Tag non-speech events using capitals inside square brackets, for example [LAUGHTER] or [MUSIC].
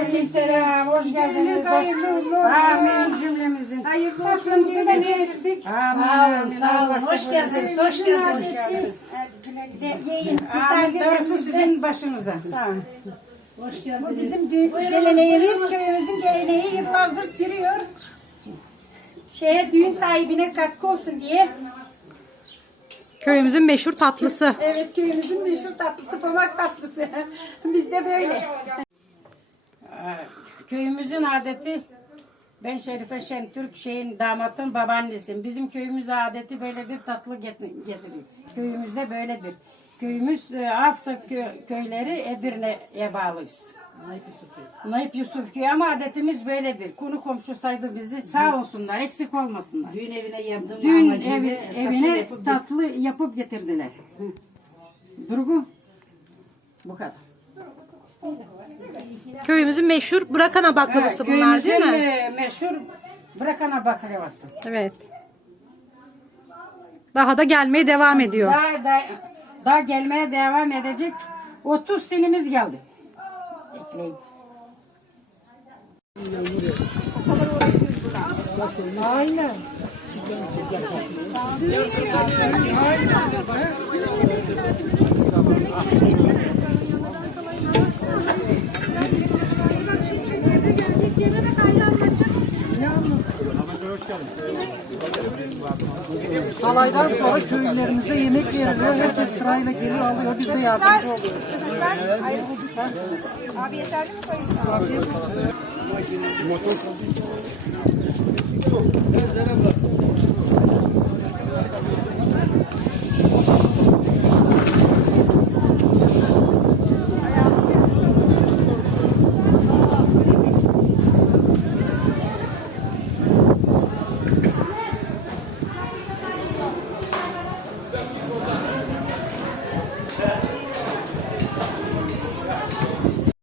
Aleykümselam. Hoş geldiniz. hayırlı uğurlu olsun. Amin cümlemizin. Hayırlı olsun diye de geçtik. Amin. Sağ olun, sağ olun. Hoş geldiniz, hoş geldiniz. Hoş geldiniz. De, yiyin. Amin. Darısı sizin başınıza. Hoş Bu geldiniz. bizim düğün geleneğimiz, köyümüzün geleneği yıllardır sürüyor. Şeye düğün sahibine katkı olsun diye. Köyümüzün meşhur tatlısı. Evet köyümüzün meşhur tatlısı pamak tatlısı. [LAUGHS] Bizde böyle. Köyümüzün adeti ben Şerife Şentürk şeyin damatın babaannesiyim. Bizim köyümüz adeti böyledir tatlı get- getirir. Köyümüzde böyledir. Köyümüz e, Afsa kö- köyleri Edirne'ye bağlıyız. Naip Yusuf köyü ama adetimiz böyledir. Konu komşu saydı bizi. Sağ olsunlar, eksik olmasınlar. Düğün evine yaptım Dün amacıyla evi, tatlı evine yapıp tatlı yapıp getirdiler. Durgu. Bu kadar. Köyümüzün meşhur bırakana baklavası Evet, bunlar değil köyümüzün, mi? e, meşhur bırakana baklavası. Evet. Daha da gelmeye devam ediyor. Daha, da, daha gelmeye devam edecek. 30 senemiz geldi. Ekleyin. Halaydan sonra köylülerimize yemek veriliyor. Herkes sırayla geliyor alıyor. Biz de yardımcı oluyoruz. Abi yeterli mi koyayım? Afiyet olsun.